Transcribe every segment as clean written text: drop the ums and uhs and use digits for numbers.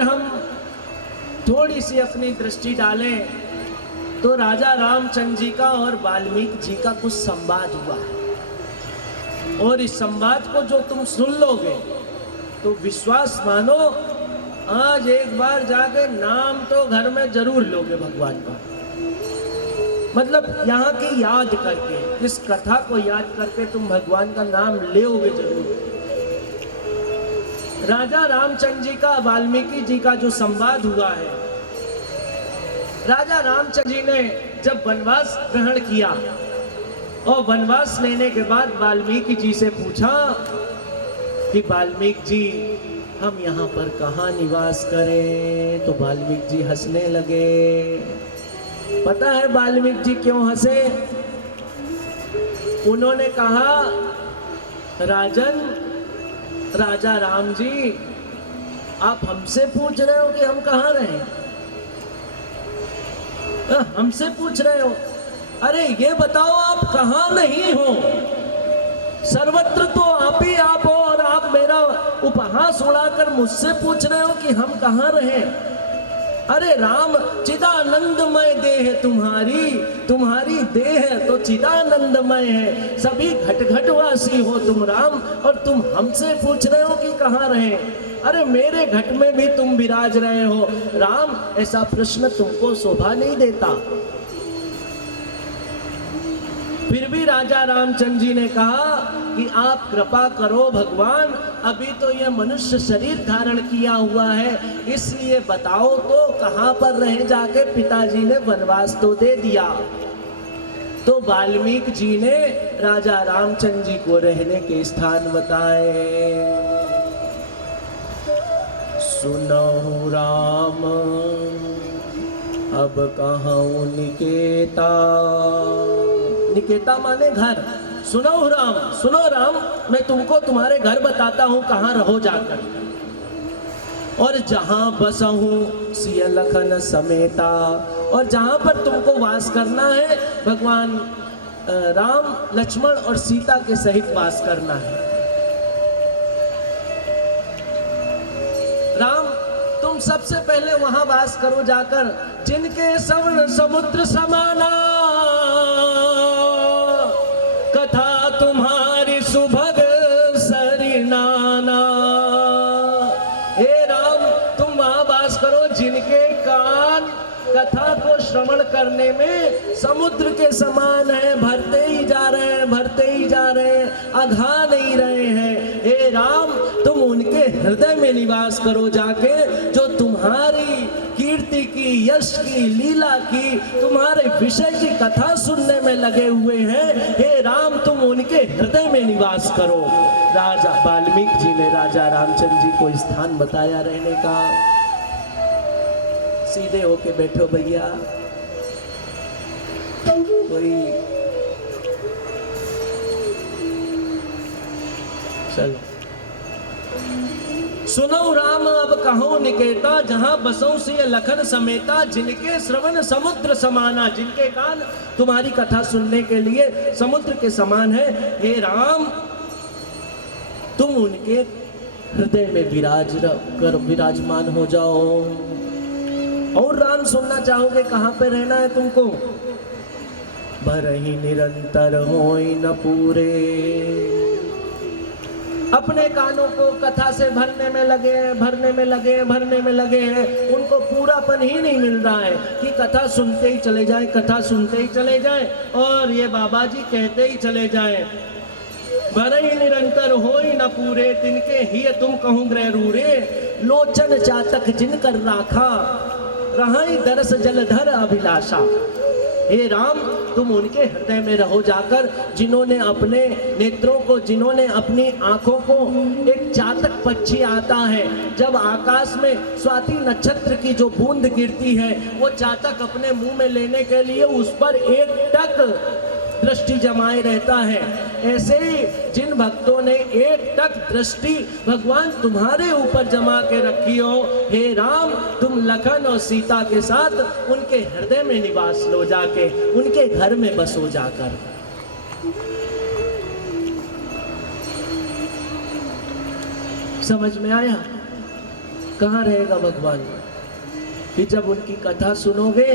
अगर हम थोड़ी सी अपनी दृष्टि डालें तो राजा रामचंद्र जी का और वाल्मीकि जी का कुछ संवाद हुआ है, और इस संवाद को जो तुम सुन लोगे तो विश्वास मानो आज एक बार जाके नाम तो घर में जरूर लोगे भगवान का। मतलब यहाँ की याद करके, इस कथा को याद करके तुम भगवान का नाम लेओगे जरूर। राजा रामचंद्र जी का वाल्मीकि जी का जो संवाद हुआ है, राजा रामचंद्र जी ने जब वनवास ग्रहण किया और वनवास लेने के बाद वाल्मीकि जी से पूछा कि वाल्मीकि जी हम यहाँ पर कहाँ निवास करें, तो वाल्मीकि जी हंसने लगे। पता है वाल्मीकि जी क्यों हंसे? उन्होंने कहा, राजन, राजा राम जी, आप हमसे पूछ रहे हो कि हम कहाँ रहें? हमसे पूछ रहे हो? अरे ये बताओ आप कहाँ नहीं हो? सर्वत्र तो आप ही आप हो, और आप मेरा उपहास उड़ाकर मुझसे पूछ रहे हो कि हम कहाँ रहें? अरे राम, चिदानंदमय देह तुम्हारी, तुम्हारी देह तो चिदानंदमय है, सभी घट घटवासी हो तुम राम, और तुम हमसे पूछ रहे हो कि कहाँ रहें? अरे मेरे घट में भी तुम विराज रहे हो राम, ऐसा प्रश्न तुमको शोभा नहीं देता। फिर भी राजा रामचंद्र जी ने कहा कि आप कृपा करो भगवान, अभी तो ये मनुष्य शरीर धारण किया हुआ है, इसलिए बताओ तो कहाँ पर रहे जाके? पिताजी ने वनवास तो दे दिया। तो वाल्मीकि जी ने राजा रामचंद्र जी को रहने के स्थान बताए। सुनहु राम अब कहूँ निकेता, निकेता माने घर। सुनो राम, सुनो राम, मैं तुमको तुम्हारे घर बताता हूँ कहाँ रहो जाकर। और जहाँ बसहूँ सिय लखन समेता, और जहाँ पर तुमको वास करना है भगवान राम, लक्ष्मण और सीता के सहित वास करना है। राम, तुम सबसे पहले वहां वास करो जाकर जिनके सवर्ण समुद्र समाना, कथा तुम्हारी सुभग सरिनाना। हे राम, तुम वहां वास करो जिनके कान कथा को श्रवण करने में समुद्र के समान है, भरते ही जा रहे हैं, भरते ही जा रहे हैं, अघा नहीं रहे हैं। हे राम, तुम उनके हृदय में निवास करो जाके, जो तुम्हारी कीर्ति की, यश की, लीला की, तुम्हारे विषय की कथा सुनने में लगे हुए हैं। हे राम, तुम उनके हृदय में निवास करो। राजा वाल्मीकि जी ने राजा रामचंद्र जी को स्थान बताया रहने का। सीधे होके बैठो भैया, कोई चलो। सुनो राम अब कहो निकेता, जहां बसों से लखन समेता, जिनके श्रवण समुद्र समाना, जिनके कान तुम्हारी कथा सुनने के लिए समुद्र के समान है। हे राम, तुम उनके हृदय में विराजमान हो जाओ। और राम सुनना चाहोगे कहाँ पे रहना है तुमको? भरहि निरंतर होई न पूरे, अपने कानों को कथा से भरने में लगे हैं, भरने में लगे हैं, भरने में लगे हैं। उनको पूरापन ही नहीं मिल रहा है कि कथा सुनते ही चले जाएं, कथा सुनते ही चले जाएं, और ये बाबा जी कहते ही चले जाएं। भरहि निरंतर होई न पूरे, तिनके ही तुम कहूँ ग्रह रूरे, लोचन चातक जिनकर राखा, रहाई दरस जलधर अभिलाषा। हे राम, तुम उनके हृदय में रहो जाकर, जिन्होंने अपने नेत्रों को, जिन्होंने अपनी आंखों को, एक चातक पक्षी आता है, जब आकाश में स्वाति नक्षत्र की जो बूंद गिरती है, वो चातक अपने मुंह में लेने के लिए उस पर एक टक दृष्टि जमाए रहता है। ऐसे ही जिन भक्तों ने एक टक दृष्टि भगवान तुम्हारे ऊपर जमा के रखी हो, हे राम, तुम लखन और सीता के साथ उनके हृदय में निवास लो जाके, उनके घर में बसो जाकर। समझ में आया? कहाँ रहेगा भगवान? कि जब उनकी कथा सुनोगे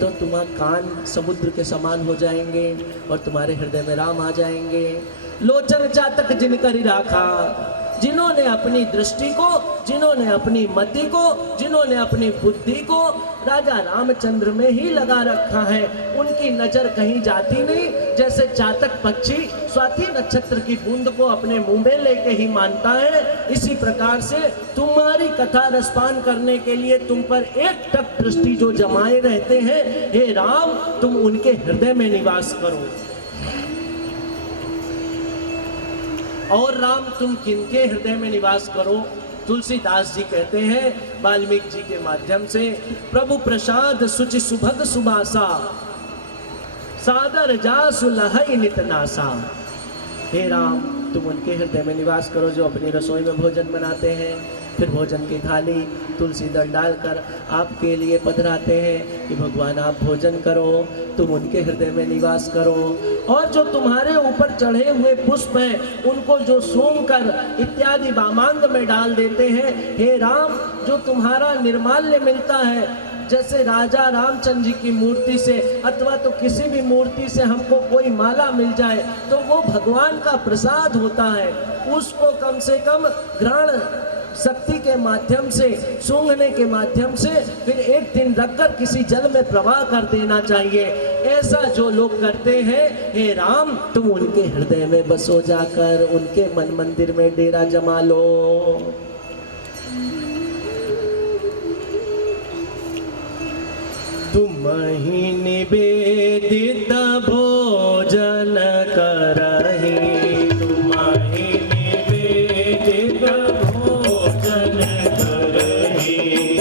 तो तुम्हारे कान समुद्र के समान हो जाएंगे और तुम्हारे हृदय में राम आ जाएंगे। लोचन चातक जिनकरी राखा, जिन्होंने अपनी दृष्टि को, जिन्होंने अपनी मति को, जिन्होंने अपनी बुद्धि को राजा रामचंद्र में ही लगा रखा है, उनकी नजर कहीं जाती नहीं। जैसे चातक पक्षी स्वाति नक्षत्र की बूंद को अपने मुंह में लेके ही मानता है, इसी प्रकार से तुम्हारी कथा रसपान करने के लिए तुम पर एक टक दृष्टि जो जमाए रहते हैं, हे राम तुम उनके हृदय में निवास करो। और राम तुम किनके हृदय में निवास करो? तुलसीदास जी कहते हैं वाल्मीकि जी के माध्यम से, प्रभु प्रसाद सुचि सुभग सुबासा, सादर जासु लहई नितनासा। हे राम तुम उनके हृदय में निवास करो जो अपनी रसोई में भोजन बनाते हैं, फिर भोजन की थाली तुलसी दल डालकर आपके लिए पधराते हैं कि भगवान आप भोजन करो, तुम उनके हृदय में निवास करो। और जो तुम्हारे ऊपर चढ़े हुए पुष्प हैं उनको जो सूंघ कर इत्यादि वामांग में डाल देते हैं, हे राम जो तुम्हारा निर्माल्य मिलता है, जैसे राजा रामचंद्र जी की मूर्ति से अथवा तो किसी भी मूर्ति से हमको कोई माला मिल जाए तो वो भगवान का प्रसाद होता है, उसको कम से कम ग्रहण शक्ति के माध्यम से, सूंघने के माध्यम से फिर एक दिन रखकर किसी जल में प्रवाह कर देना चाहिए। ऐसा जो लोग करते हैं, हे राम तुम उनके हृदय में बसो जाकर, उनके मन मंदिर में डेरा जमा लो। तुम ही निवेदित भोजन करहि, तुम ही निवेदित भोजन करहि,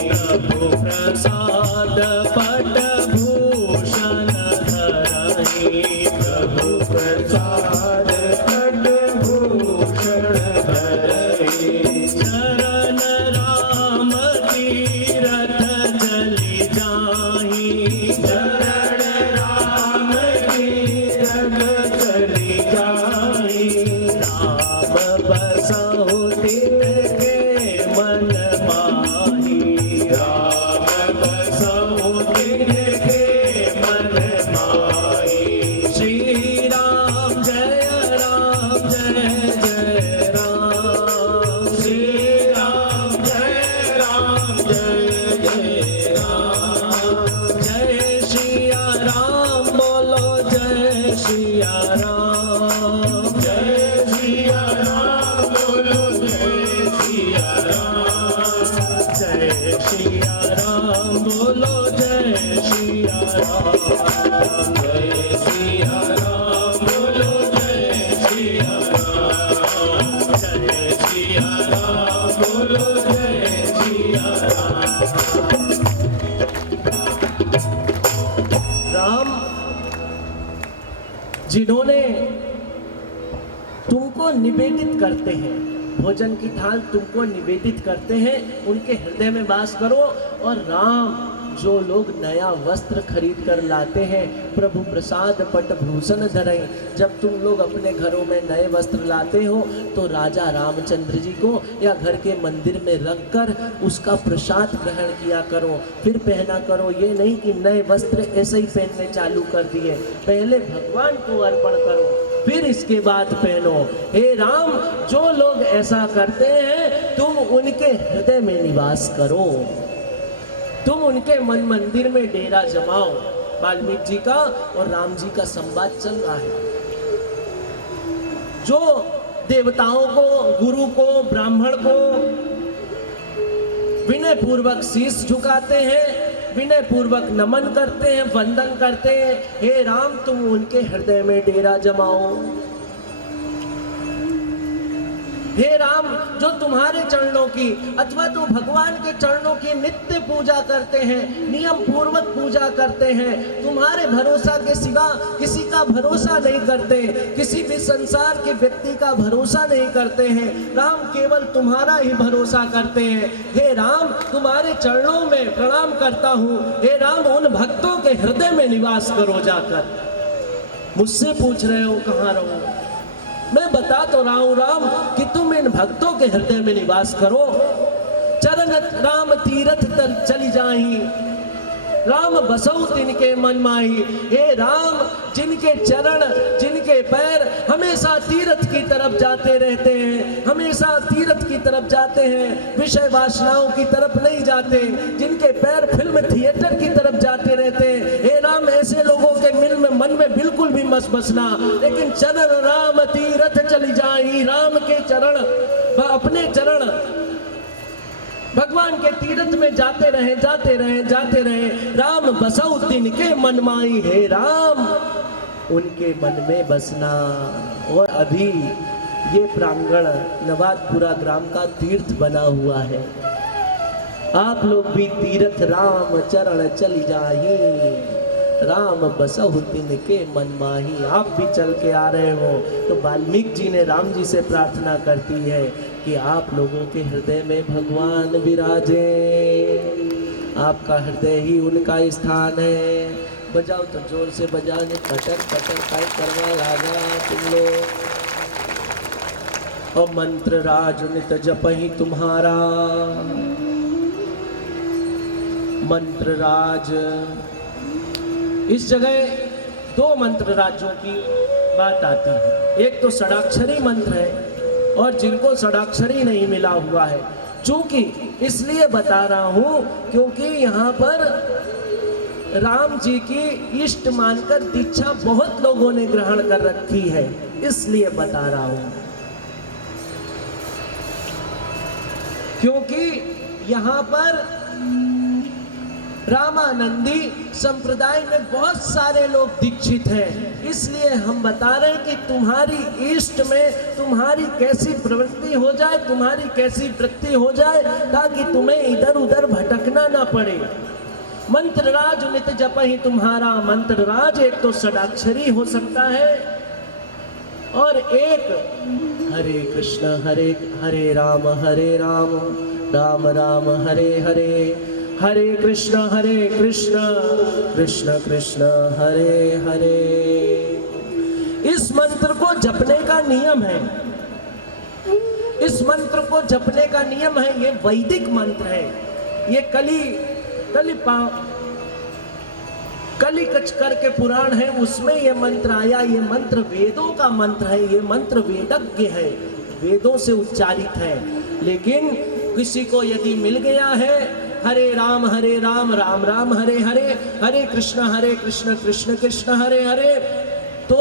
प्रभु प्रसाद पट भूषण धरहि, प्रभु प्रसाद पट भूषण धरहि, शरण राम तीरथ जलि जाहि, शरण राम तीरथ जलि जाहि, राम बसहु तिनके मन माहि, राम बसहु तिनके मन माहि। श्री राम जय राम जय जय राम, श्री राम जय राम जय जय राम, जय श्रिया राम बोलो जय श्रिया राम, जय श्रिया राम बोलो जय श्रिया राम, जय श्रिया राम बोलो जय श्रिया राम, जय श्रिया राम बोलो जय श्रिया राम, जय श्रिया राम बोलो जय श्रिया राम। राम जिन्होंने तुमको निवेदित करते हैं, भोजन की थाल तुमको निवेदित करते हैं, उनके हृदय में वास करो। और राम जो लोग नया वस्त्र खरीद कर लाते हैं, प्रभु प्रसाद पट भूषण धरई, जब तुम लोग अपने घरों में नए वस्त्र लाते हो तो राजा रामचंद्र जी को या घर के मंदिर में रख कर उसका प्रसाद ग्रहण किया करो, फिर पहना करो। ये नहीं कि नए वस्त्र ऐसे ही पहनने चालू कर दिए, पहले भगवान को अर्पण करो फिर इसके बाद पहनो। हे राम जो लोग ऐसा करते हैं तुम उनके हृदय में निवास करो, तुम उनके मन मंदिर में डेरा जमाओ। वाल्मीकि जी का और राम जी का संवाद चल रहा है। जो देवताओं को, गुरु को, ब्राह्मण को विनय पूर्वक शीश झुकाते हैं, विनय पूर्वक नमन करते हैं, वंदन करते हैं, हे राम तुम उनके हृदय में डेरा जमाओ। हे राम जो तुम्हारे चरणों की अथवा तो भगवान के चरणों की नित्य पूजा करते हैं, नियम पूर्वक पूजा करते हैं, तुम्हारे भरोसा के सिवा किसी का भरोसा नहीं करते, किसी भी संसार के व्यक्ति का भरोसा नहीं करते हैं, राम केवल तुम्हारा ही भरोसा करते हैं। हे राम तुम्हारे चरणों में प्रणाम करता हूँ, हे राम उन भक्तों के हृदय में निवास करो जाकर। मुझसे पूछ रहे हो कहाँ रहो, मैं बता तो रहा हूं राम कि तुम इन भक्तों के हृदय में निवास करो। चरण राम तीरथ तर चली जाही, राम बसऊ तिनके मन माही। हे राम, जिनके चरण जिनके पैर हमेशा तीर्थ की तरफ जाते रहते हैं, हमेशा तीर्थ की तरफ जाते हैं, विषय वासनाओं की तरफ नहीं जाते, जिनके पैर फिल्म थिएटर की तरफ जाते रहते हैं, हे राम ऐसे लोगों के मन में बिल्कुल भी मत बसना। लेकिन चरण राम तीरथ चली जाई, राम के चरण अपने चरण भगवान के तीर्थ में जाते रहे, जाते रहे, जाते रहे। राम बसऊ तिनके मन माई, हे राम उनके मन में बसना। और अभी ये प्रांगण नवादपुरा ग्राम का तीर्थ बना हुआ है। आप लोग भी तीर्थ राम चरण चली जाही, राम बसहु तिनके मन माही। आप भी चल के आ रहे हो तो वाल्मीकि जी ने राम जी से प्रार्थना करती है कि आप लोगों के हृदय में भगवान विराजे, आपका हृदय ही उनका स्थान है। बजाओ तो जोर से बजाने, पटक पटक काय करवा लागा तुम लोग। और मंत्र राज नित जपहि तुम्हारा, मंत्र राज। इस जगह दो मंत्र राज्यों की बात आती है। एक तो षडाक्षरी मंत्र है और जिनको षडाक्षरी नहीं मिला हुआ है, चूंकि इसलिए बता रहा हूं क्योंकि यहाँ पर राम जी की इष्ट मानकर दीक्षा बहुत लोगों ने ग्रहण कर रखी है, इसलिए बता रहा हूं। क्योंकि यहाँ पर रामानंदी संप्रदाय में बहुत सारे लोग दीक्षित हैं, इसलिए हम बता रहे हैं कि तुम्हारी इष्ट में तुम्हारी कैसी प्रवृत्ति हो जाए, तुम्हारी कैसी वृत्ति हो जाए, ताकि तुम्हें इधर उधर भटकना ना पड़े। मंत्र राज नित जपहि तुम्हारा। मंत्र राज एक तो षडाक्षरी हो सकता है और एक हरे कृष्ण हरे हरे राम राम राम हरे हरे, हरे कृष्ण कृष्ण कृष्ण हरे हरे। इस मंत्र को जपने का नियम है, इस मंत्र को जपने का नियम है। ये वैदिक मंत्र है, ये कलिकच करके पुराण है, उसमें ये मंत्र आया। ये मंत्र वेदों का मंत्र है, ये मंत्र वेदज्ञ है, वेदों से उच्चारित है। लेकिन किसी को यदि मिल गया है हरे राम राम राम हरे हरे, हरे कृष्ण कृष्ण कृष्ण हरे हरे, तो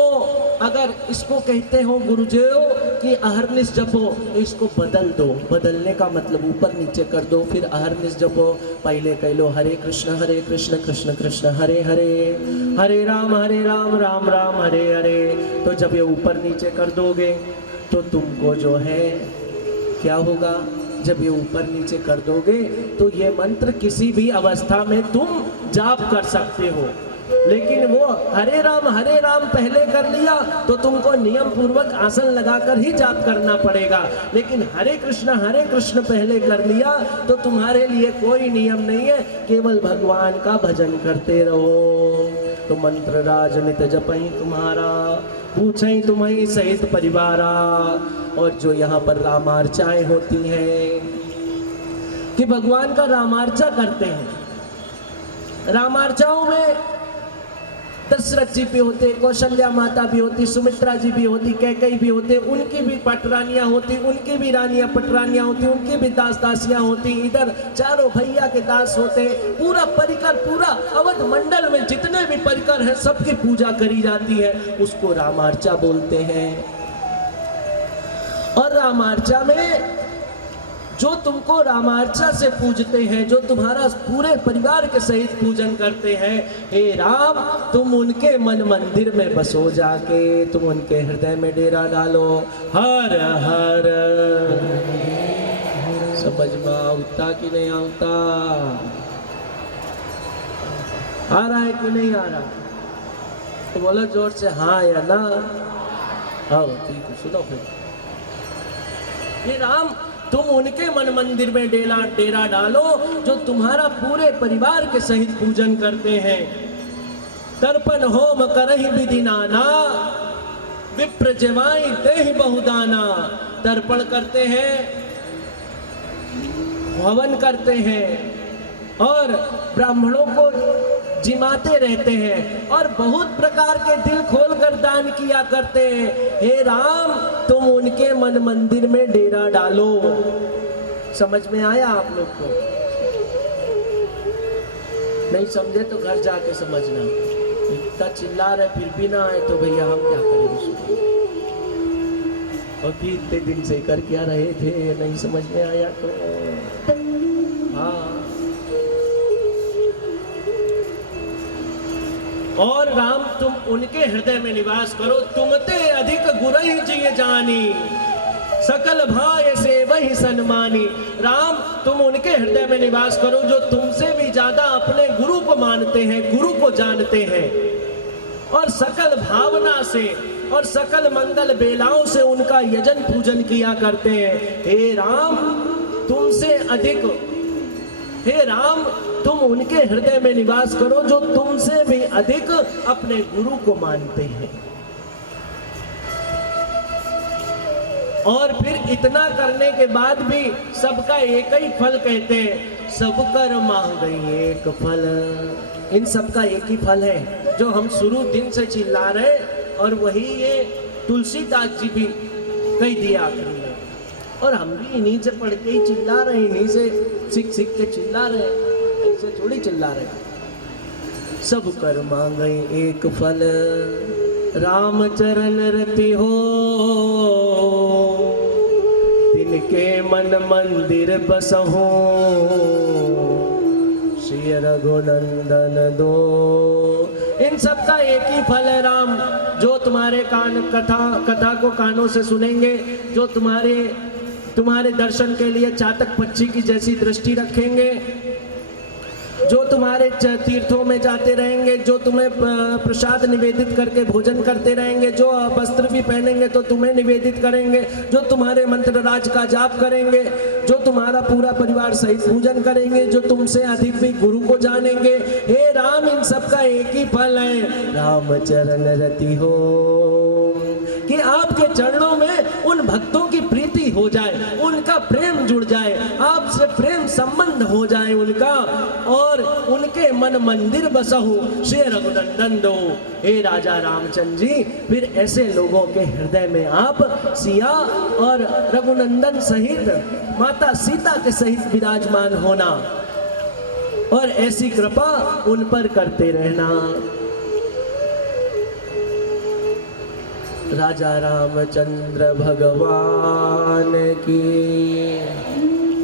अगर इसको कहते हो गुरुदेव कि अहरनिश जपो, तो इसको बदल दो। बदलने का मतलब ऊपर नीचे कर दो, फिर अहरनिश जपो। पहले कह लो हरे कृष्ण कृष्ण कृष्ण हरे हरे, हरे राम राम राम हरे हरे। तो जब ये ऊपर नीचे कर दोगे तो तुमको जो है क्या होगा, जब ये ऊपर नीचे कर दोगे तो ये मंत्र किसी भी अवस्था में तुम जाप कर सकते हो। लेकिन वो हरे राम पहले कर लिया तो तुमको नियम पूर्वक आसन लगाकर ही जाप करना पड़ेगा। लेकिन हरे कृष्ण पहले कर लिया तो तुम्हारे लिए कोई नियम नहीं है, केवल भगवान का भजन करते रहो। तो मंत्र राज नित जपहि तुम्हारा, पूछई तुम्हें सहित परिवारा। और जो यहाँ पर रामार्चाएं होती हैं कि भगवान का रामार्चा करते हैं। रामार्चाओं में दशरथ जी भी होते, कौशल्या माता भी होती, सुमित्रा जी भी होती, कैकेयी भी होते, उनकी भी पटरानियां होती, उनकी भी रानियां पटरानियां होती, उनकी भी दास दासियां होती, इधर चारों भैया के दास होते। पूरा परिकर, पूरा अवध मंडल में जितने भी परिकर हैं सबकी पूजा करी जाती है, उसको रामार्चा बोलते हैं। और रामार्चा में जो तुमको रामार्चा से पूजते हैं, जो तुम्हारा पूरे परिवार के सहित पूजन करते हैं, हे राम तुम उनके मन मंदिर में बसो जाके, तुम उनके हृदय में डेरा डालो। हर हर समझ में आता कि नहीं आता? आ रहा है कि नहीं आ रहा? तो बोलो जोर से हाँ या ना। हाँ ठीक है, सुनो फिर। हे राम तुम उनके मन मंदिर में डेरा डालो जो तुम्हारा पूरे परिवार के सहित पूजन करते हैं। तर्पण होम करहि विधि नाना, विप्र जेवाई देहि बहुदाना। तर्पण करते हैं, हवन करते हैं और ब्राह्मणों को जिमाते रहते हैं और बहुत प्रकार के दिल खोलकर दान किया करते हैं। हे राम, तुम उनके मन मंदिर में डेरा डालो। समझ में आया आप लोग को? नहीं समझे तो घर जाके समझना। इतना चिल्ला रहे फिर भी ना आए तो भैया हम क्या करें उसको? और फिर इतने दिन से कर क्या रहे थे, नहीं समझ में आया तो हाँ। और राम, तुम उनके हृदय में निवास करो। तुमते अधिक गुरहि जिय जानी, सकल भाय से वही सन्मानी। राम, तुम उनके हृदय में निवास करो जो तुमसे भी ज्यादा अपने गुरु को मानते हैं, गुरु को जानते हैं और सकल भावना से और सकल मंगल बेलाओं से उनका यजन पूजन किया करते हैं। हे राम, तुमसे अधिक, हे राम, तुम उनके हृदय में निवास करो जो तुमसे भी अधिक अपने गुरु को मानते हैं। और फिर इतना करने के बाद भी सबका एक ही फल कहते हैं, सब कर मांग एक फल। इन सबका एक ही फल है जो हम शुरू दिन से चिल्ला रहे, और वही ये तुलसीदास जी भी कह दिया और हम भी इन्हीं से पढ़ के ही चिल्ला रहे, इन्हीं से सीख सीख के चिल्ला रहे, ऐसे थोड़ी चिल्ला रहे। सब कर मांगे एक फल, राम चरण रति हो, तिनके मन मंदिर बसहो, श्री रघुनंदन दो। इन सब का एक ही फल है राम, जो तुम्हारे कान कथा को कानों से सुनेंगे, जो तुम्हारे दर्शन के लिए चातक पक्षी की जैसी दृष्टि रखेंगे, जो तुम्हारे तीर्थों में जाते रहेंगे, जो तुम्हें प्रसाद निवेदित करके भोजन करते रहेंगे, जो वस्त्र भी पहनेंगे तो तुम्हें निवेदित करेंगे, जो तुम्हारे मंत्र राज का जाप करेंगे, जो तुम्हारा पूरा परिवार सहित पूजन करेंगे, जो तुमसे अधिक भी गुरु को जानेंगे। हे राम, इन सब का एक ही फल है, राम चरण रति हो, कि आपके चरणों में उन भक्तों की प्रीति हो जाए, उनका प्रेम जुड़ जाए, आपसे प्रेम संबंध हो जाए उनका, और उनके मन मंदिर बसहु, श्री रघुनंदन दो। हे राजा रामचंद्र जी, फिर ऐसे लोगों के हृदय में आप सिया और रघुनंदन सहित माता सीता के सहित विराजमान होना और ऐसी कृपा उन पर करते रहना। राजा रामचंद्र भगवान की